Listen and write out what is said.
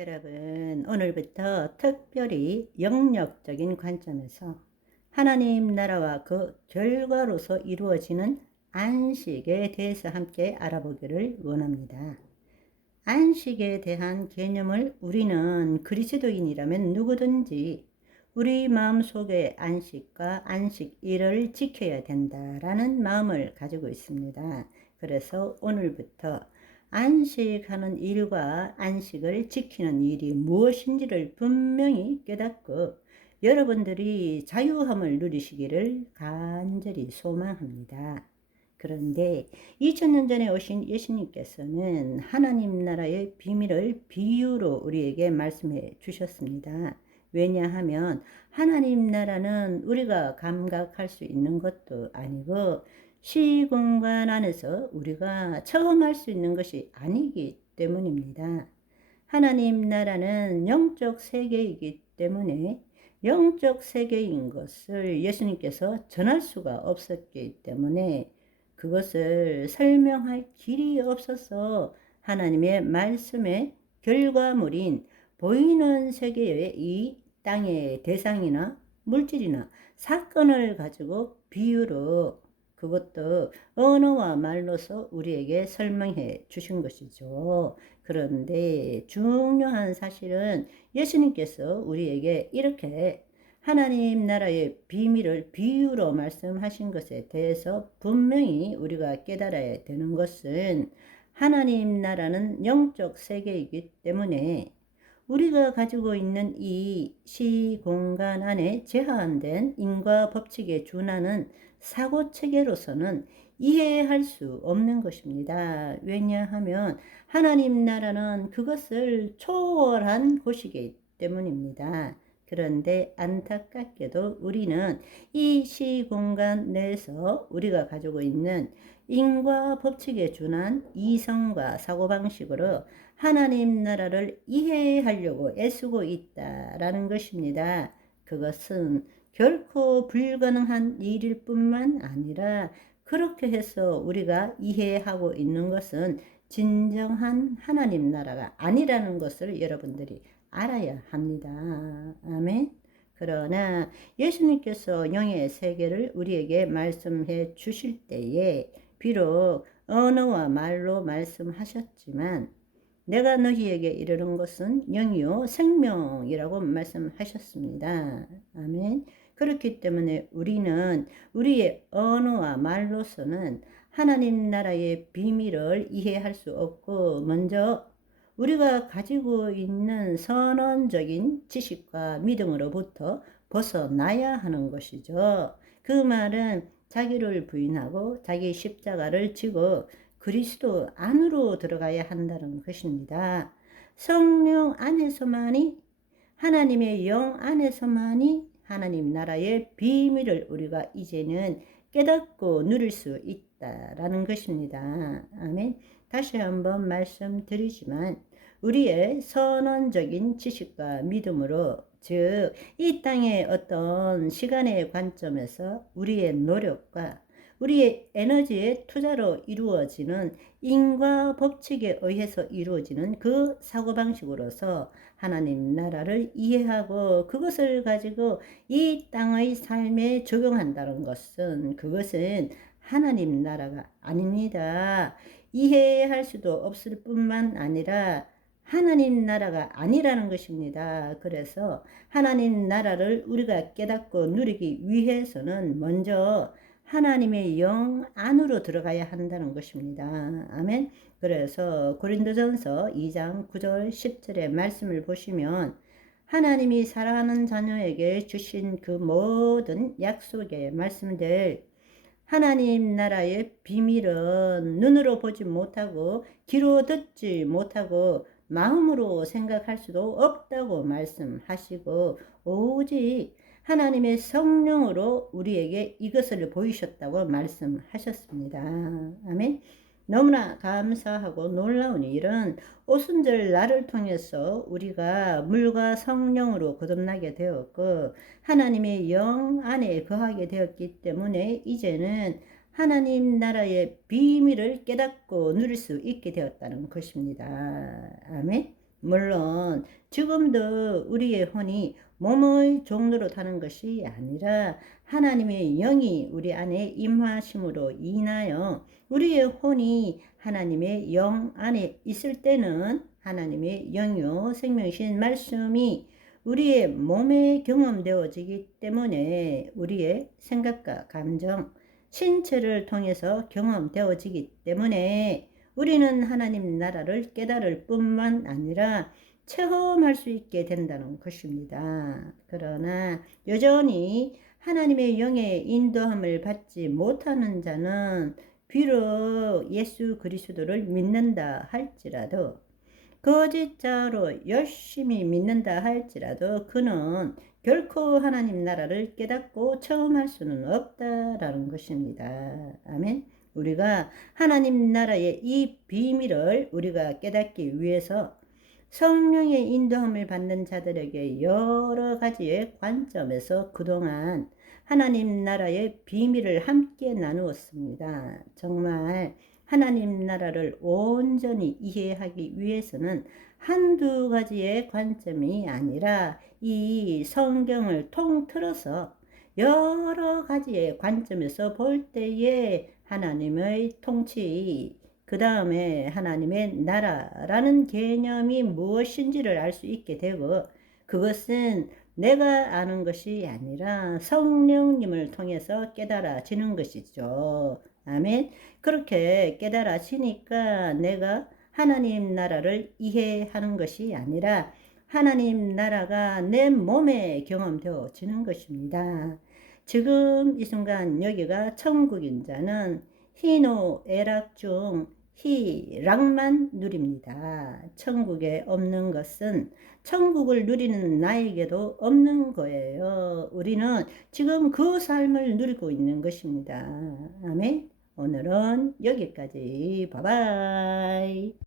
여러분, 오늘부터 특별히 영역적인 관점에서 하나님 나라와 그 결과로서 이루어지는 안식에 대해서 함께 알아보기를 원합니다. 안식에 대한 개념을 우리는 그리스도인이라면 누구든지 우리 마음속에 안식과 안식일을 지켜야 된다라는 마음을 가지고 있습니다. 그래서 오늘부터 안식하는 일과 안식을 지키는 일이 무엇인지를 분명히 깨닫고 여러분들이 자유함을 누리시기를 간절히 소망합니다. 그런데 2000년 전에 오신 예수님께서는 하나님 나라의 비밀을 비유로 우리에게 말씀해 주셨습니다. 왜냐하면 하나님 나라는 우리가 감각할 수 있는 것도 아니고 시공간 안에서 우리가 체험할 수 있는 것이 아니기 때문입니다. 하나님 나라는 영적 세계이기 때문에 영적 세계인 것을 예수님께서 전할 수가 없었기 때문에 그것을 설명할 길이 없어서 하나님의 말씀의 결과물인 보이는 세계의 이 땅의 대상이나 물질이나 사건을 가지고 비유로 그것도 언어와 말로서 우리에게 설명해 주신 것이죠. 그런데 중요한 사실은 예수님께서 우리에게 이렇게 하나님 나라의 비밀을 비유로 말씀하신 것에 대해서 분명히 우리가 깨달아야 되는 것은 하나님 나라는 영적 세계이기 때문에 우리가 가지고 있는 이 시공간 안에 제한된 인과 법칙에 준하는 사고체계로서는 이해할 수 없는 것입니다. 왜냐하면 하나님 나라는 그것을 초월한 곳이기 때문입니다. 그런데 안타깝게도 우리는 이 시공간 내에서 우리가 가지고 있는 인과 법칙에 준한 이성과 사고방식으로 하나님 나라를 이해하려고 애쓰고 있다라는 것입니다. 그것은 결코 불가능한 일일 뿐만 아니라 그렇게 해서 우리가 이해하고 있는 것은 진정한 하나님 나라가 아니라는 것을 여러분들이 알아야 합니다. 아멘. 그러나 예수님께서 영의 세계를 우리에게 말씀해 주실 때에 비록 언어와 말로 말씀하셨지만 내가 너희에게 이르는 것은 영이요 생명이라고 말씀하셨습니다. 아멘. 그렇기 때문에 우리는 우리의 언어와 말로서는 하나님 나라의 비밀을 이해할 수 없고 먼저 우리가 가지고 있는 선언적인 지식과 믿음으로부터 벗어나야 하는 것이죠. 그 말은 자기를 부인하고 자기 십자가를 지고 그리스도 안으로 들어가야 한다는 것입니다. 성령 안에서만이 하나님의 영 안에서만이 하나님 나라의 비밀을 우리가 이제는 깨닫고 누릴 수 있다라는 것입니다. 아멘. 다시 한번 말씀드리지만 우리의 선언적인 지식과 믿음으로 즉 이 땅의 어떤 시간의 관점에서 우리의 노력과 우리의 에너지의 투자로 이루어지는 인과 법칙에 의해서 이루어지는 그 사고방식으로서 하나님 나라를 이해하고 그것을 가지고 이 땅의 삶에 적용한다는 것은 그것은 하나님 나라가 아닙니다. 이해할 수도 없을 뿐만 아니라 하나님 나라가 아니라는 것입니다. 그래서 하나님 나라를 우리가 깨닫고 누리기 위해서는 먼저 하나님의 영 안으로 들어가야 한다는 것입니다. 아멘. 그래서 고린도전서 2장 9절 10절의 말씀을 보시면 하나님이 사랑하는 자녀에게 주신 그 모든 약속의 말씀들 하나님 나라의 비밀은 눈으로 보지 못하고 귀로 듣지 못하고 마음으로 생각할 수도 없다고 말씀하시고 오직 하나님의 성령으로 우리에게 이것을 보이셨다고 말씀하셨습니다. 아멘. 너무나 감사하고 놀라운 일은 오순절 날을 통해서 우리가 물과 성령으로 거듭나게 되었고 하나님의 영 안에 거하게 되었기 때문에 이제는 하나님 나라의 비밀을 깨닫고 누릴 수 있게 되었다는 것입니다. 아멘. 물론 지금도 우리의 혼이 몸의 종로로 타는 것이 아니라 하나님의 영이 우리 안에 임하심으로 인하여 우리의 혼이 하나님의 영 안에 있을 때는 하나님의 영이요 생명이신 말씀이 우리의 몸에 경험되어지기 때문에 우리의 생각과 감정, 신체를 통해서 경험되어지기 때문에 우리는 하나님 나라를 깨달을 뿐만 아니라 체험할 수 있게 된다는 것입니다. 그러나 여전히 하나님의 영의 인도함을 받지 못하는 자는 비록 예수 그리스도를 믿는다 할지라도 거짓자로 열심히 믿는다 할지라도 그는 결코 하나님 나라를 깨닫고 체험할 수는 없다라는 것입니다. 아멘. 우리가 하나님 나라의 이 비밀을 우리가 깨닫기 위해서 성령의 인도함을 받는 자들에게 여러 가지의 관점에서 그동안 하나님 나라의 비밀을 함께 나누었습니다. 정말 하나님 나라를 온전히 이해하기 위해서는 한두 가지의 관점이 아니라 이 성경을 통틀어서 여러 가지의 관점에서 볼 때에 하나님의 통치, 그 다음에 하나님의 나라라는 개념이 무엇인지를 알 수 있게 되고, 그것은 내가 아는 것이 아니라 성령님을 통해서 깨달아지는 것이죠. 아멘. 그렇게 깨달아지니까 내가 하나님 나라를 이해하는 것이 아니라 하나님 나라가 내 몸에 경험되어지는 것입니다. 지금 이 순간 여기가 천국인 자는 희노애락 중 희락만 누립니다. 천국에 없는 것은 천국을 누리는 나에게도 없는 거예요. 우리는 지금 그 삶을 누리고 있는 것입니다. 아멘. 오늘은 여기까지. 바이바이.